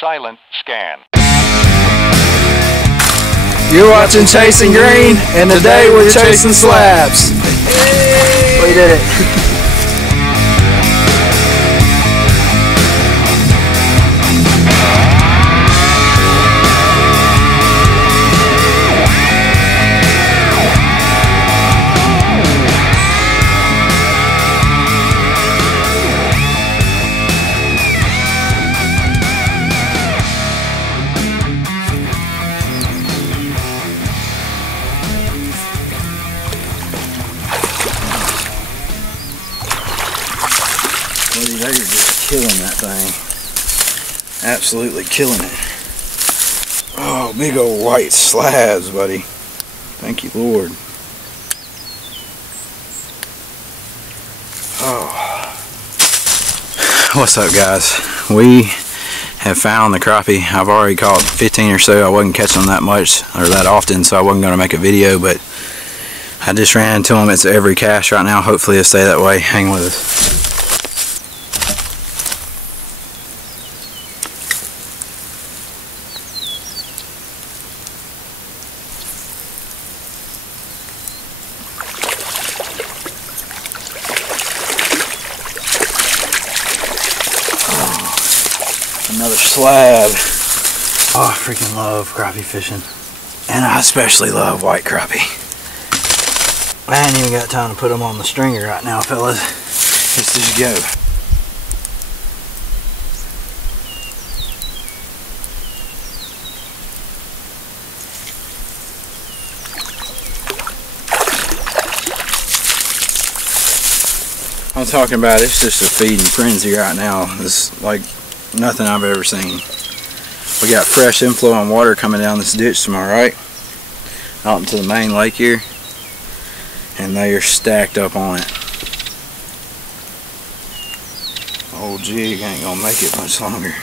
Silent scan. You're watching Chasing Green, and today we're chasing slabs. We did it. They're just killing that thing. Absolutely killing it. Oh, big old white slabs, buddy. Thank you, Lord. Oh. What's up, guys? We have found the crappie. I've already caught 15 or so. I wasn't catching them that much or that often, so I wasn't going to make a video, but I just ran into them. It's every cast right now. Hopefully it'll stay that way. Hang with us. Another slab. Oh, I freaking love crappie fishing. And I especially love white crappie. I ain't even got time to put them on the stringer right now, fellas. Let's just go. I'm talking about, it's just a feeding frenzy right now. It's like nothing I've ever seen. We got fresh inflowing water coming down this ditch to my right, out into the main lake here, and they are stacked up on it. Old jig ain't gonna make it much longer.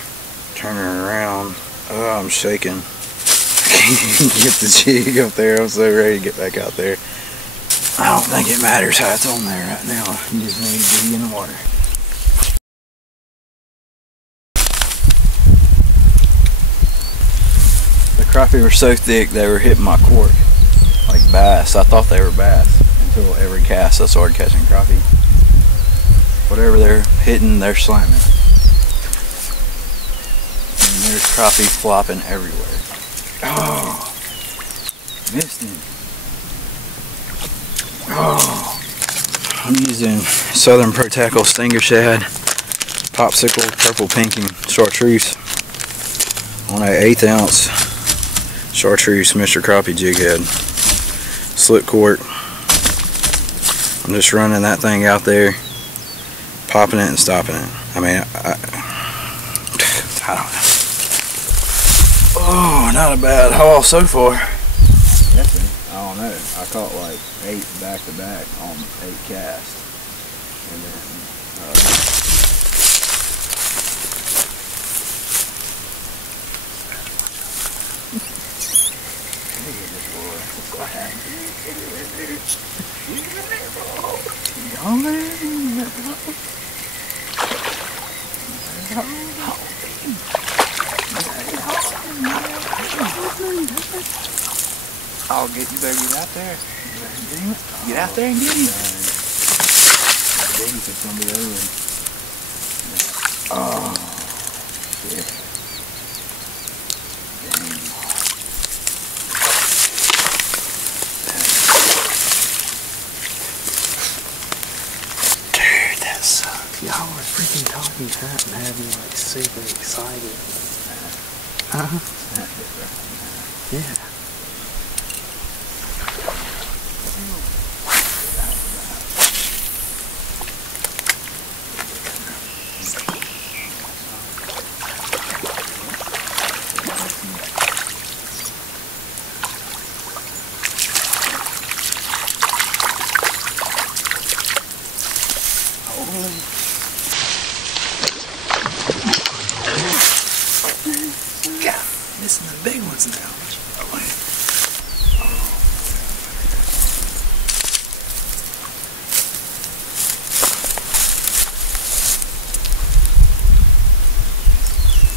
Turn her around. Oh, I'm shaking. I can't even get the jig up there. I'm so ready to get back out there. I don't think it matters how it's on there right now. You just need to be in the water. The crappie were so thick they were hitting my cork like bass. I thought they were bass until every cast I started catching crappie. Whatever they're hitting, they're slamming. And there's crappie flopping everywhere. Oh, missed him. Oh, I'm using Southern Pro Tackle Stinger Shad, Popsicle, Purple Pink, and Chartreuse on a 1/8 ounce Chartreuse Mr. Crappie jig head. Slip cork. I'm just running that thing out there, popping it and stopping it. I mean, I don't know. Oh, not a bad haul so far. I don't know. I caught like 8 back to back on 8 casts. And then I'll get you, baby. Get out there. Get out there and get him. Oh, shit. Dang. Dude, that sucks. Y'all were freaking talking crap and had me like super excited. Huh? Yeah. God, missing the big ones now.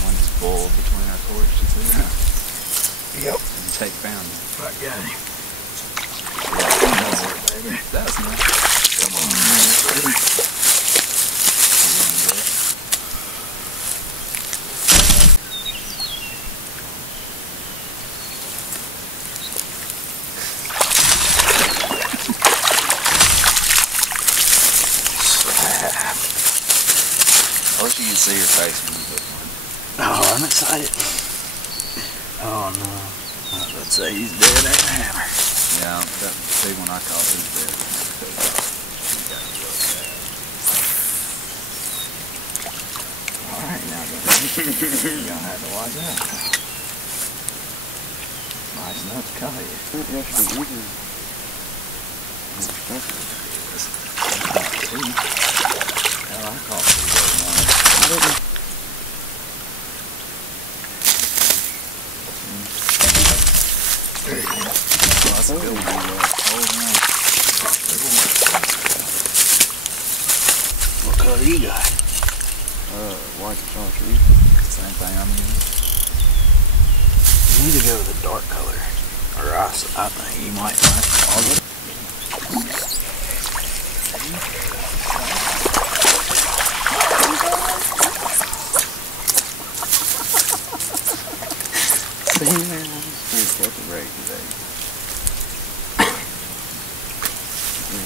One's bold. torch, you see that? Yep. And take found it. I got him. Baby. That's nice. Come on, baby. I wish you could see your face when you put one. Oh, I'm excited. Oh no. I was about to say he's dead ain't a hammer. Yeah, that big one I caught, he's dead. Alright, now you're gonna have to watch out. Nice enough to call you. Hell, I caught pretty good one. I didn't. Oh, that's a good one. What color you got? White chartreuse. Same thing I'm using. You need to go with a dark color. Or I think you might find all of it. What's the rate today?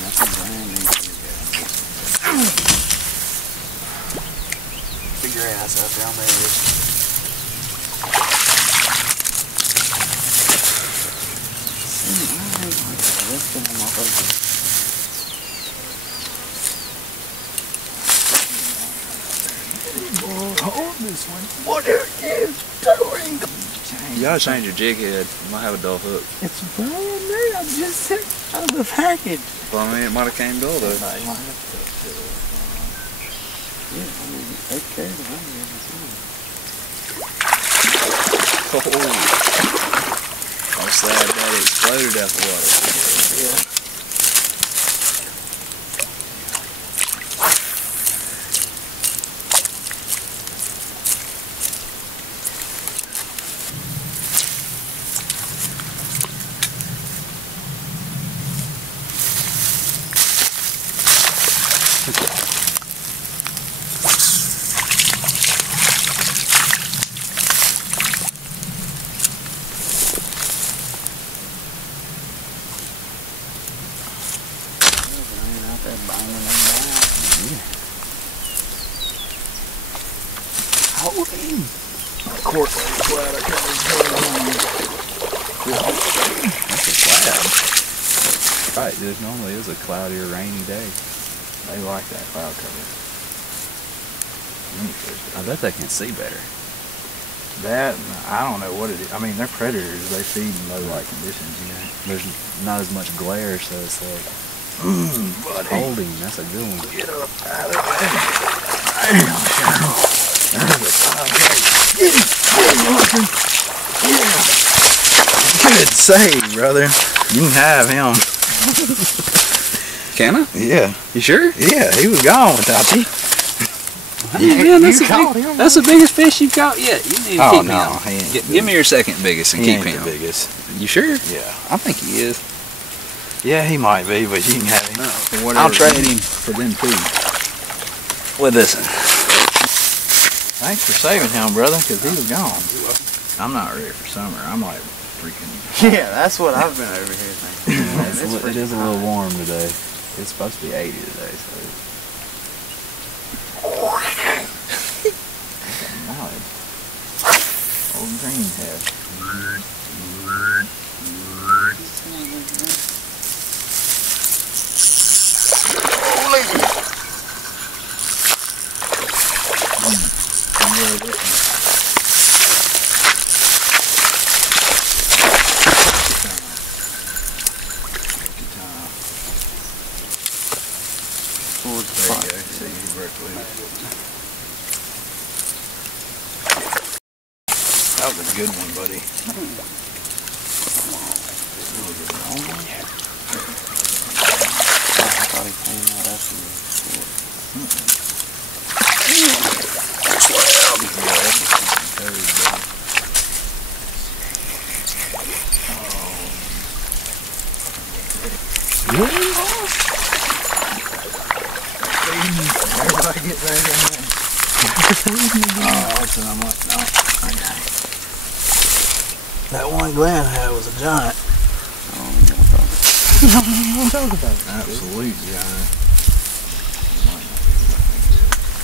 That's a brand new Big your ass up down there. Hold this one. What are you doing? You gotta change your jig head. You might have a dull hook. It's brand new. I just took out of the package. Well, I mean, it might have came dull though. I was sad that it exploded out the water. Yeah. Hold him. Cork cloud. I can't That's a cloud. Right, dude. Normally it was a cloudy or rainy day. They like that cloud cover. I bet they can see better. That, I don't know what it is. I mean, they're predators. They feed in low light conditions, you know. There's not as much glare, so it's like Buddy. holding. That's a good one. Get up out of there. Damn, Cheryl. There's a cloud cover. Get him. Get him, Larkin. Yeah. Good save, brother. You can have him. Can I? Yeah. You sure? Yeah, he was gone without you. Yeah, man, that's the biggest fish you've caught yet. You need to keep him. Give me your second biggest and keep him. The biggest. You sure? Yeah. I think he is. Yeah, he might be, but you can have him. No, I'll trade him for them too. with this one. Thanks for saving him, brother, because he was gone. I'm not ready for summer. I'm like freaking... Yeah, that's what I've been over here thinking. It is a little warm today. It's supposed to be 80 today, so... Old green head. That was a good one, buddy. I thought he came out after me. Everybody get ready in there. Oh, so I'm like, no, I got it. That one Glenn had was a giant. I don't want to talk about it. Absolute giant.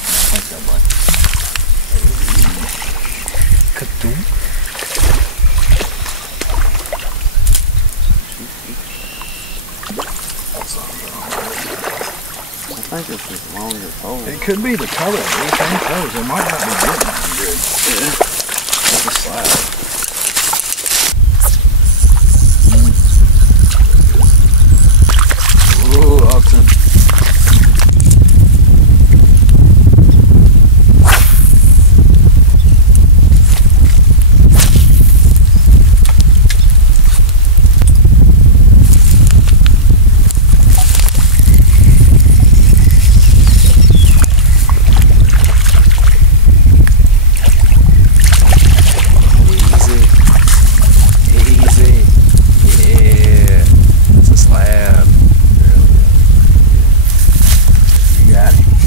I think I'd like I think it's as long as it's holding. it could be the color. These same colors. It might not be getting them good. Yeah. That's a slab. Ooh, oxen.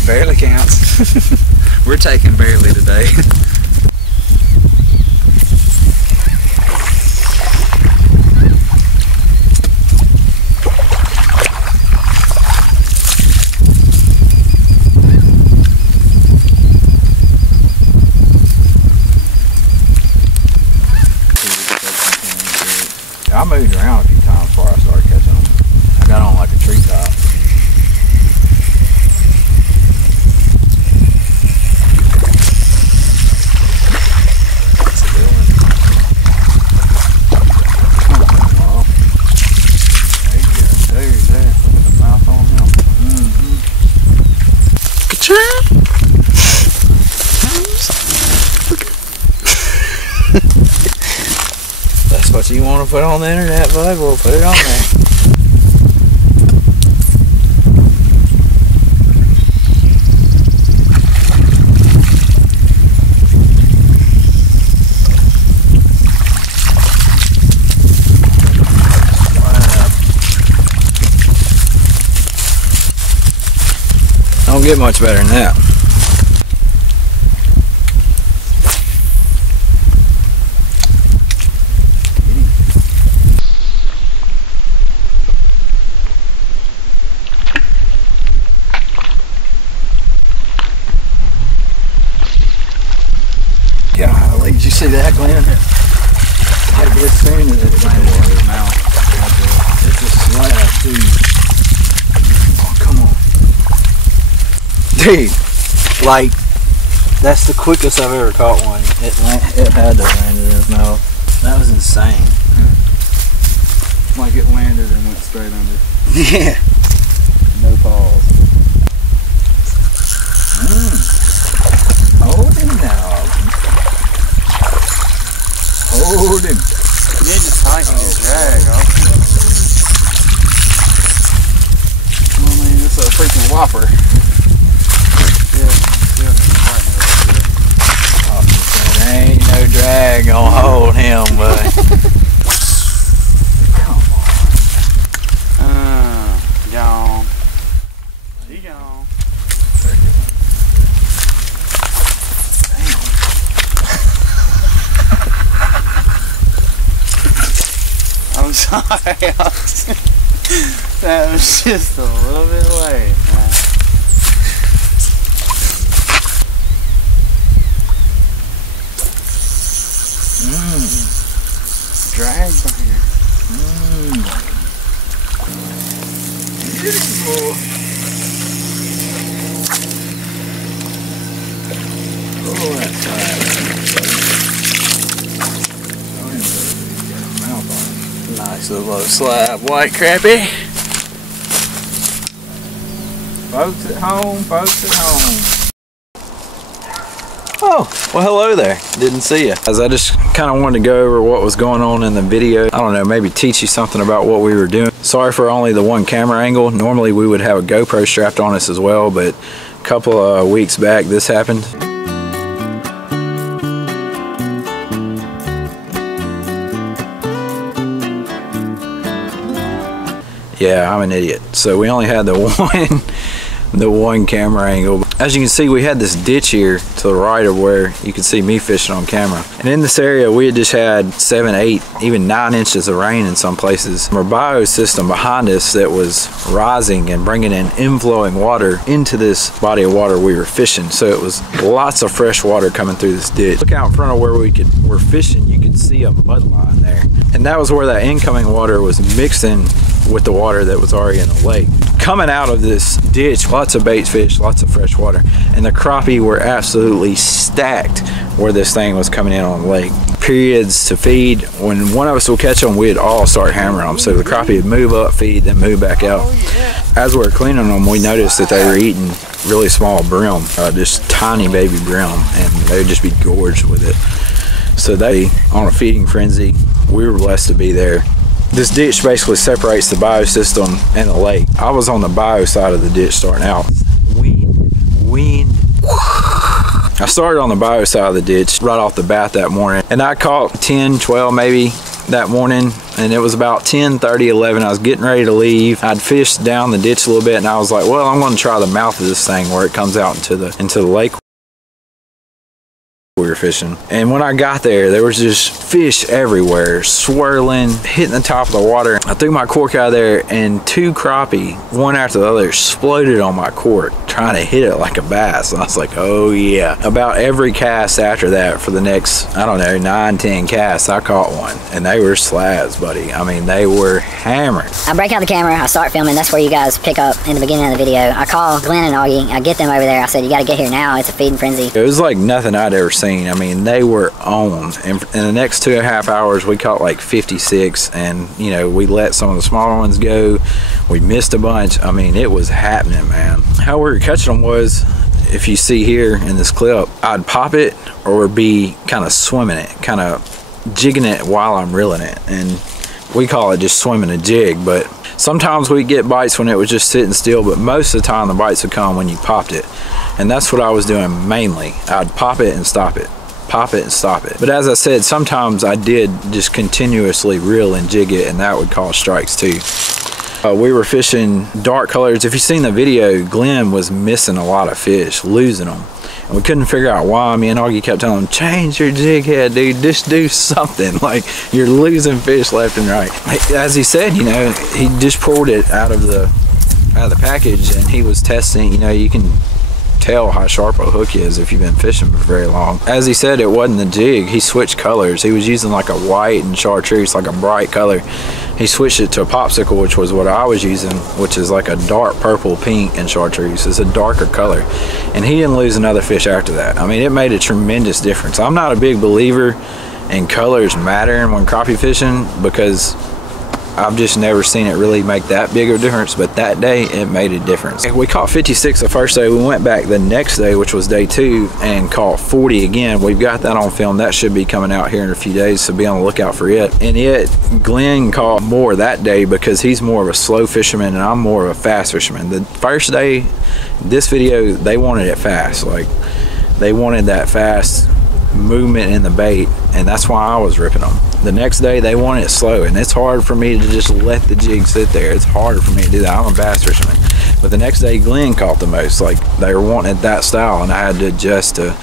Barely counts. We're taking barely today. I moved around a few times before I started catching them. I got on like a treetop. That's what you want to put on the internet, bud. We'll put it on there. Don't get much better than that. Golly, did you see that, Glenn? Like as soon as it landed in his mouth. It's a slab, too. Oh, come on. Dude, like, that's the quickest I've ever caught one. It had to land in his mouth. That was insane. Like it landed and went straight under. Yeah. No pause. Hold him now. Hold him. You need to tighten your drag, I mean, it's a freaking whopper. There ain't no drag gonna hold him, but come on. Gone. He gone. I'm sorry. That was just a little bit late, man. Drag banger. Beautiful. Oh, that's Nice little slab, white crappie. Folks at home, folks at home. Oh, well hello there. Didn't see you. As I just kind of wanted to go over what was going on in the video. I don't know, maybe teach you something about what we were doing. Sorry for only the one camera angle. Normally we would have a GoPro strapped on us as well, but a couple of weeks back this happened. Yeah, I'm an idiot. So we only had the one camera angle. As you can see, we had this ditch here to the right of where you can see me fishing on camera. And in this area, we had just had 7, 8, even 9 inches of rain in some places. Our biosystem behind us that was rising and bringing in inflowing water into this body of water we were fishing. So it was lots of fresh water coming through this ditch. Look out in front of where we're fishing, you could see a mud line there. And that was where that incoming water was mixing with the water that was already in the lake. Coming out of this ditch, lots of bait fish, lots of fresh water, and the crappie were absolutely stacked where this thing was coming in on the lake. Periods to feed, when one of us would catch them, we'd all start hammering them. So the crappie would move up, feed, then move back out. As we were cleaning them, we noticed that they were eating really small brim, just tiny baby brim, and they would just be gorged with it. So they, on a feeding frenzy, we were blessed to be there. This ditch basically separates the biosystem and the lake. I was on the bio side of the ditch starting out. Wind. I started on the bio side of the ditch right off the bat that morning, and I caught 10, 12 maybe that morning, and it was about 10, 30, 11. I was getting ready to leave. I'd fished down the ditch a little bit, and I was like, well, I'm going to try the mouth of this thing where it comes out into the lake we were fishing. And when I got there was just fish everywhere, swirling, hitting the top of the water. I threw my cork out of there, and 2 crappie, one after the other, exploded on my cork, trying to hit it like a bass. And I was like, oh yeah. About every cast after that, for the next, I don't know, 9, 10 casts, I caught one, and they were slabs, buddy. I mean, they were hammered. I break out the camera, I start filming. That's where you guys pick up in the beginning of the video. I call Glenn and Augie, I get them over there. I said, you gotta get here now, it's a feeding frenzy. It was like nothing I'd ever seen. I mean, they were on, and in the next 2.5 hours we caught like 56, and you know, we let some of the smaller ones go, we missed a bunch. I mean, it was happening, man. How we were catching them was, if you see here in this clip, I'd pop it or be kind of swimming it, kind of jigging it while I'm reeling it, and we call it just swimming a jig. But sometimes we'd get bites when it was just sitting still, but most of the time the bites would come when you popped it. And that's what I was doing mainly. I'd pop it and stop it, pop it and stop it. But as I said, sometimes I did just continuously reel and jig it, and that would cause strikes too. We were fishing dark colors. If you've seen the video, Glenn was missing a lot of fish, losing them. And we couldn't figure out why. Me and Augie kept telling him, change your jig head, dude, just do something. Like, you're losing fish left and right. As he said, you know, he just pulled it out of the package, and he was testing. You know, you can tell how sharp a hook is if you've been fishing for very long. As he said, it wasn't the jig. He switched colors. He was using like a white and chartreuse, like a bright color. He switched it to a popsicle, which was what I was using, which is like a dark purple, pink, and chartreuse. It's a darker color. And he didn't lose another fish after that. I mean, it made a tremendous difference. I'm not a big believer in colors mattering when crappie fishing, because I've just never seen it really make that big of a difference, but that day it made a difference. We caught 56 the first day. We went back the next day, which was day 2, and caught 40 again. We've got that on film. That should be coming out here in a few days, so be on the lookout for it. And yet Glenn caught more that day because he's more of a slow fisherman and I'm more of a fast fisherman. The first day, this video, they wanted it fast. Like, they wanted that fast movement in the bait, and that's why I was ripping them. The next day they want it slow, and it's hard for me to just let the jig sit there. It's hard for me to do that. I'm a bass fisherman. But the next day Glenn caught the most. Like, they were wanting it that style, and I had to adjust to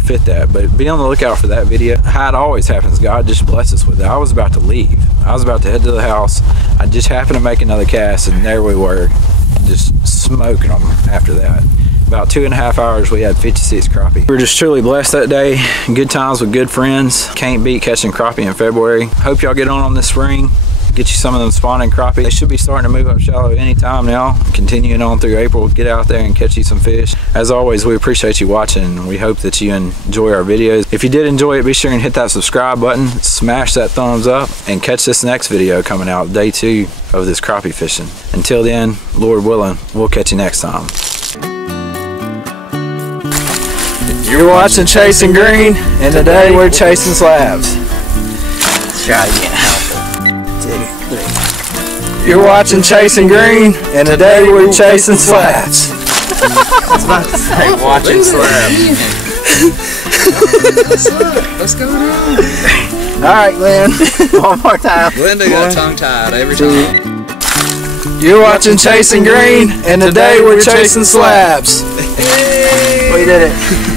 fit that. But be on the lookout for that video. How it always happens, God just blessed us with it. I was about to leave. I was about to head to the house. I just happened to make another cast, and there we were, just smoking them after that. About 2.5 hours, we had 56 crappie. We were just truly blessed that day. Good times with good friends. Can't beat catching crappie in February. Hope y'all get on this spring. Get you some of them spawning crappie. They should be starting to move up shallow anytime now. Continuing on through April, get out there and catch you some fish. As always, we appreciate you watching. We hope that you enjoy our videos. If you did enjoy it, be sure and hit that subscribe button, smash that thumbs up, and catch this next video coming out, day 2 of this crappie fishing. Until then, Lord willing, we'll catch you next time. You're watching Chasing Green, and today we're chasing slabs. Let's try again. 2, 3. You're watching Chasing Green, and today we're chasing slabs. I was about to say watching slabs. What's going on? Alright, Glenn. One more time. Glenda got tongue tied every time. You're watching Chasing Green, and today we're chasing slabs. We did it.